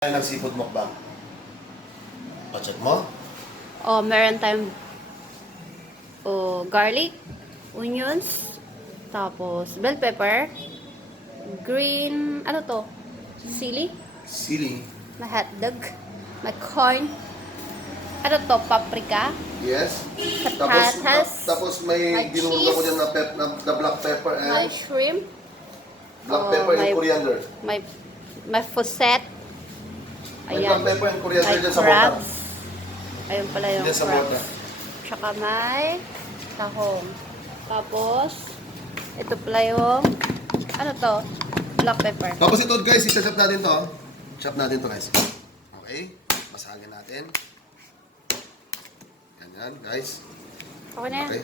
Ng seafood mukbang. Pacheck mo? Oh, meron tayong garlic, onions, tapos bell pepper, green, ano to? Sili, Sili. may hotdog, may corn, ano to? Paprika, Yes. patatas, Tapos may may ginulong ko cheese, dyan na black pepper may and shrimp, and coriander. may fusset, May black pepper and coriander may dyan sa mortar. crabs, ayun pala yung Dyan sa mortar. crabs, tsaka may tahong. Tapos, ito pala yung, ano to? Black pepper. Tapos ito guys, isa-chop natin to. Chop natin to guys. Okay? Masagin natin. Ganyan guys. Okay na yan. Okay.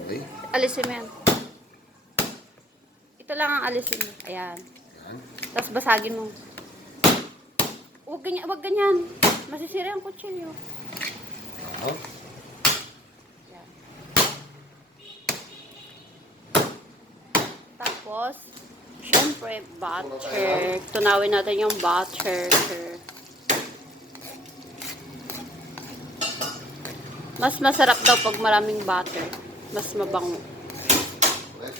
Okay. Alisin mo yan. Ito lang ang alisin mo. Ayan. Yan. Tapos basagin mo. Huwag ganyan. Masisira ang kutsilyo. Oh. Ayan. Tapos, syempre, butter. Tunawin natin yung butter. Mas masarap daw pag maraming butter. Mas mabango. Okay.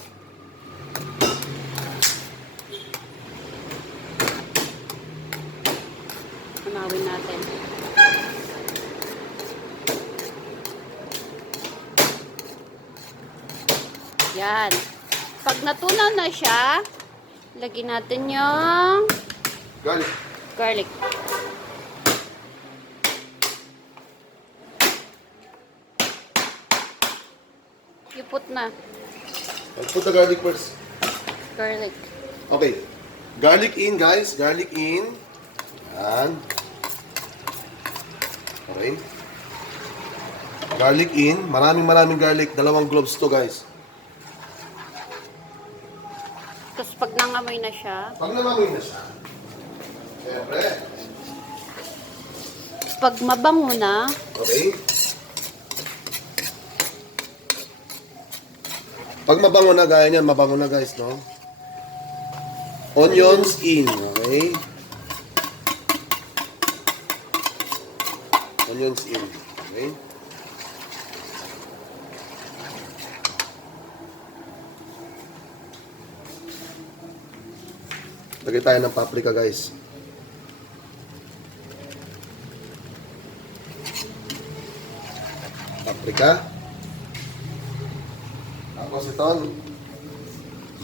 Tunawin natin. Yan. Pag natunaw na siya, lagyan natin yung Garlic. garlic. You put na. I'll put the garlic first. Garlic. Okay. Garlic in guys. Garlic in. Yan. Okay. Garlic in. Maraming garlic. 2 cloves to guys. Tapos pag nangamoy na siya, Pag namamoy na siya. Siyempre. pag mabango na, Okay. Pag mabango na, gaya niyan, mabango na guys, no? Onions in, okay? Onions in, okay? Lagay tayo ng paprika, guys. Paprika. Tapos ito,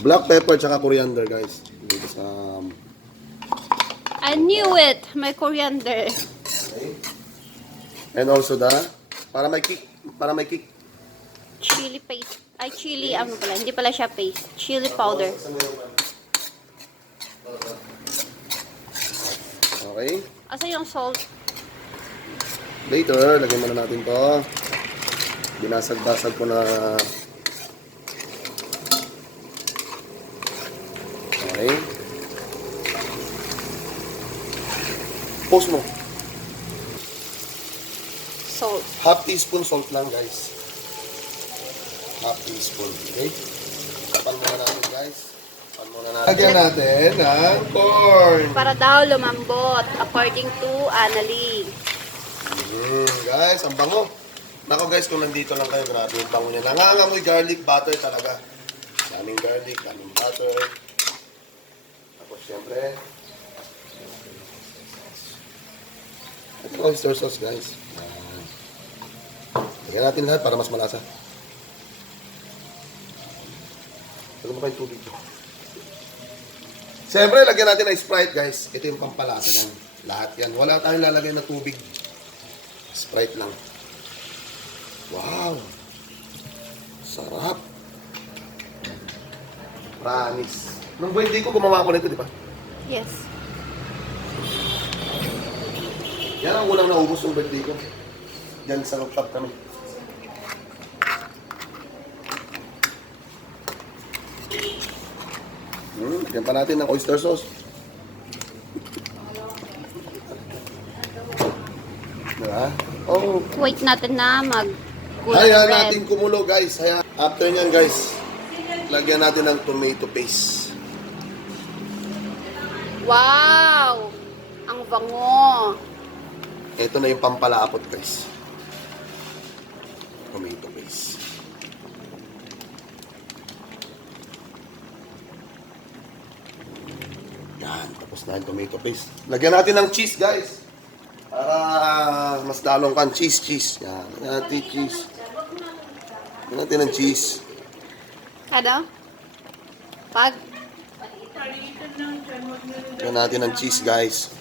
black pepper tsaka coriander, guys. Dito sa... I knew it! May coriander. Okay. And also para may kick. Chili paste. Ay, chili, ano pala? Hindi pala siya paste. Chili powder. Okay. Asa yung salt? Later, lagyan muna natin to. Binasag-basag ko na. Okay. Post mo. Salt. Half teaspoon salt lang, guys. Half teaspoon. Okay? Tapan muna natin, guys. Tapan muna natin. Lagyan natin ng corn. Para daw lumambot, according to Annalie. Guys, ang bango. Nako guys, kung nandito lang kayo, grabe yung bango niya. Nangangamoy garlic butter talaga. Daming garlic, daming butter. Tapos syempre, ito oyster sauce guys. Lagyan natin lahat para mas malasa. Lagyan mo kayong tubig. Siyempre, lagyan natin ng Sprite guys. Ito yung pampalasa ng lahat yan. Wala tayong lalagay na tubig. Sprite lang. Wow! Sarap! Promise. Nung birthday ko, gumawa ko nito, di ba? Yes. Yan ang unang naubos ng birthday ko. Diyan sa rooftop kami. Lagyan pa natin ng oyster sauce. Diba? Oh, Wait natin na hayaan red. natin kumulo guys. After nyan guys, lagyan natin ng tomato paste. Wow! Ang bango. Ito na yung pampalapot, guys. Tomato paste. Yan, tapos na yung tomato paste. Lagyan natin ng cheese, guys. Para mas lalong kan cheese. Yan, lagyan natin cheese. Lagyan natin ng cheese. Ano? Pag? Lagyan natin ng cheese, guys.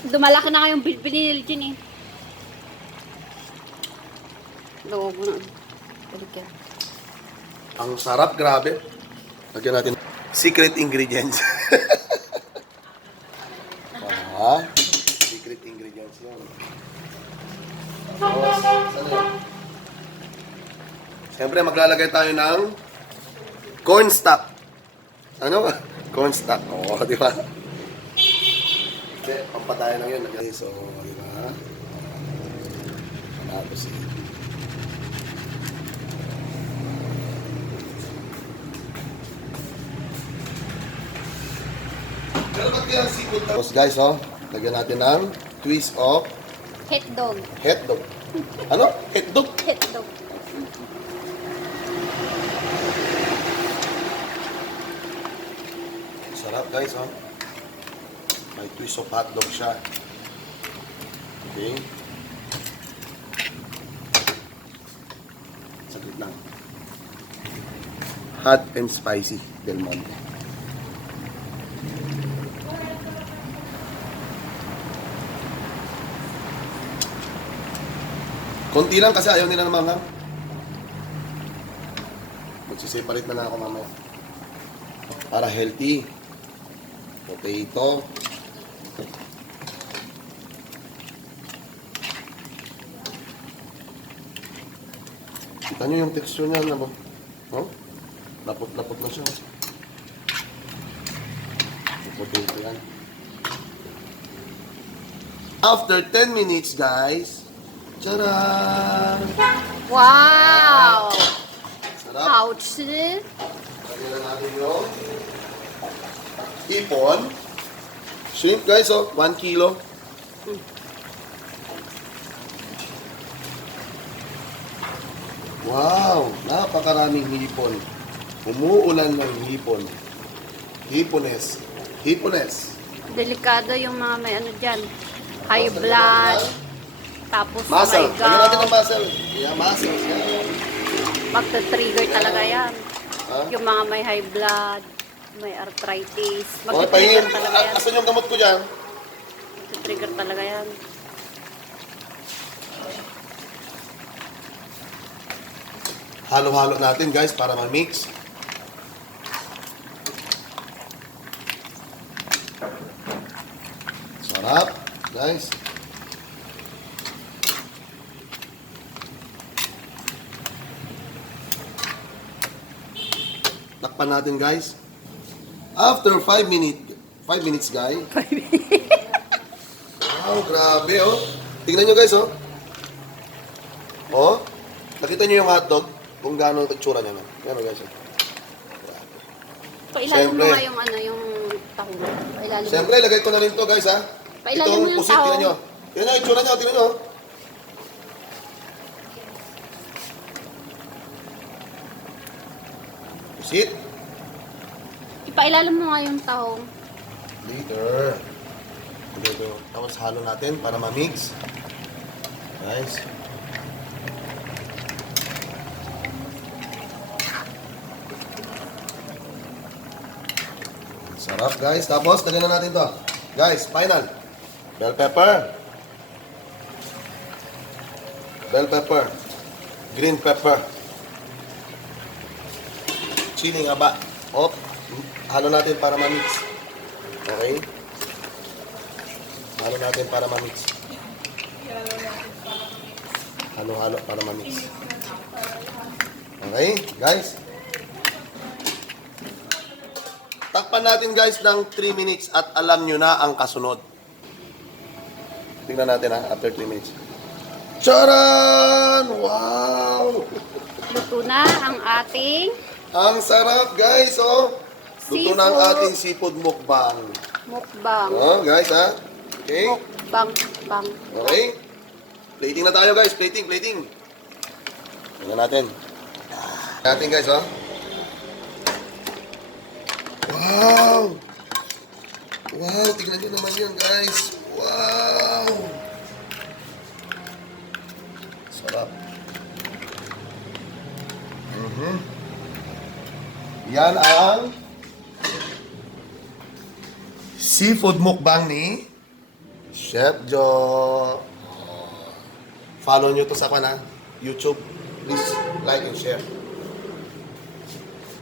Dumalaki na kayong binili dyan eh. Loob mo na. Balik yan. Ang sarap, grabe. Lagyan natin secret ingredients. Secret ingredients yan. Tapos, ano yun? Siyempre, maglalagay tayo ng cornstarch. Ano? Cornstarch. Oo, di ba? Hindi, pampatayan lang yun. So, di ba? Tapos, tapos guys, lagyan natin ng twist of Hotdog. hotdog. Ano? Hotdog? Hotdog. Sarap guys, may twist of hotdog siya. Okay. Saglit lang. Hot and spicy Del Monte. Konti lang kasi ayaw nila naman, ha? Magsiseparate na lang ako mamaya. Para healthy. Potato. Kita nyo yung texture niya, ano ba? Oh? Lapot-lapot na siya. Potato yan. After 10 minutes, guys, tcharam! Wow! Sarap. 好吃. Lagyan na natin yung hipon. Shrimp, guys, 1 kilo. Wow! Napakaraming hipon. Umuulan ng hipon. Hipones. Hipones. Delikado yung mga may ano dyan. High blood. Tapos Muscle. may Lagyan natin ng gout. muscle. Yeah, muscles. Yeah. Magta-trigger talaga yan. Ha? Yung mga may high blood, may arthritis. Okay, Magta-trigger pahingin. talaga yan. Asan yung gamot ko dyan? Magta-trigger talaga yan. Halo-halo natin, guys, para ma-mix. Sarap, guys. Takpan natin, guys. After 5 minutes, guys. 5 minutes. Wow, grabe, Tingnan nyo, guys, nakita nyo yung hotdog? Kung gaano itsura niya, no? Yan, guys, Pailalim mo Siyempre. nga yung ano, yung tahong. Pailalim mo. Siyempre, lagay ko na rin to, guys, ha? Pailalim mo yung pusit, tahong. tingnan nyo. Tingnan nyo, itsura nyo, tingnan nyo. Pusit. Ipailalim mo nga yung tahong. Later. Ito. Tapos halo natin para ma-mix. Guys. Sarap, guys. Tapos, lagyan na natin to. Guys, final. Bell pepper. Bell pepper. Green pepper. Chili nga ba? Halo natin para ma-mix. Okay? Halo natin para ma-mix. Halo-halo para ma-mix. Okay, guys? Takpan natin, guys, ng 3 minutes at alam nyo na ang kasunod. Tingnan natin, after 3 minutes. Charan! Wow! Luto na ang ating Ang sarap, guys, Luto ng ating seafood mukbang. Mukbang. Oh, guys, ha? Okay? Mukbang. Bang. Okay? Plating na tayo, guys. Plating. Tingnan natin. Natin, guys, ha? Wow! Wow, tingnan nyo naman yan, guys. Wow! Sarap. Yan ang seafood mukbang ni Chefjo. Follow nyo to sa YouTube. Please like and share.